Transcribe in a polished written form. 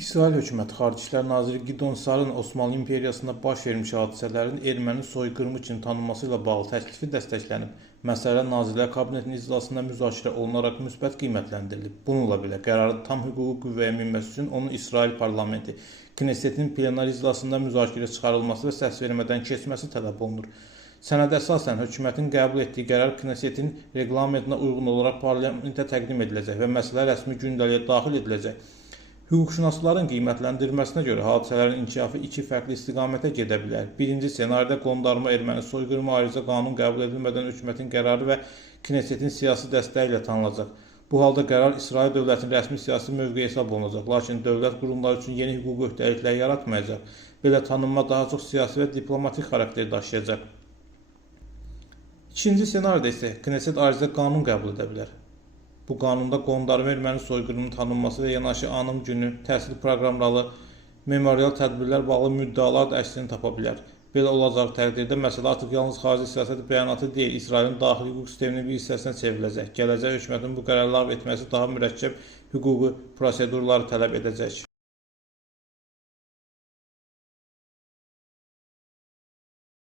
İsrail hökuməti Xarici İşlər naziri Gidon Sarın Osmanlı İmperiyasında baş vermiş hadisələrin erməni soyqırımı kimi tanınması ilə bağlı təklifi dəstəklənib. Məsələ Nazirlər Kabinetinin iclasında müzakirə olunaraq müsbət qiymətləndirilib. Bununla belə qərarın tam hüquqi qüvvəyə minməsi üçün onun İsrail parlamenti Knessetin plenar iclasında müzakirə çıxarılması və səs vermədən keçməsi tələb olunur. Sənədə əsasən hökumətin qəbul etdiyi qərar Knessetin reqlamentinə uyğun olaraq parlamentə təqdim ediləcək və məsələ rəsmi gündəliyə daxil ediləcək. Hüquqşünasların qiymətləndirməsinə görə hadisələrin inkişafı iki fərqli istiqamətə gedə bilər. Birinci ssenaridə qondarma erməni soyqırımı ayrıca qanun qəbul edilmədən hökumətin qərarı və Knessetin siyasi dəstəyi ilə tanınacaq. Bu halda qərar İsrail dövlətinin rəsmi siyasi mövqeyi hesab olunacaq, lakin dövlət qurumları üçün yeni hüquqi öhdəliklər yaratmayacaq. Belə tanınma daha çox siyasi və diplomatik xarakter daşıyacaq. İkinci ssenaridə isə Knesset ayrıca qanun qəbul edə bilər. Bu qanunda qondarma erməni soyqırımının tanınması və yanaşı anım günü, təhsil proqramları, memorial tədbirlər bağlı müddəalar da əksini tapa bilər. Belə olacaq təqdirdə məsələ artıq yalnız xarici siyasət bəyanatı deyil, İsrailin daxili hüquq sisteminin bir hissəsinə çevriləcək. Gələcək hökumətin bu qərarı ləğv etməsi daha mürəkkəb hüquqi prosedurları tələb edəcək.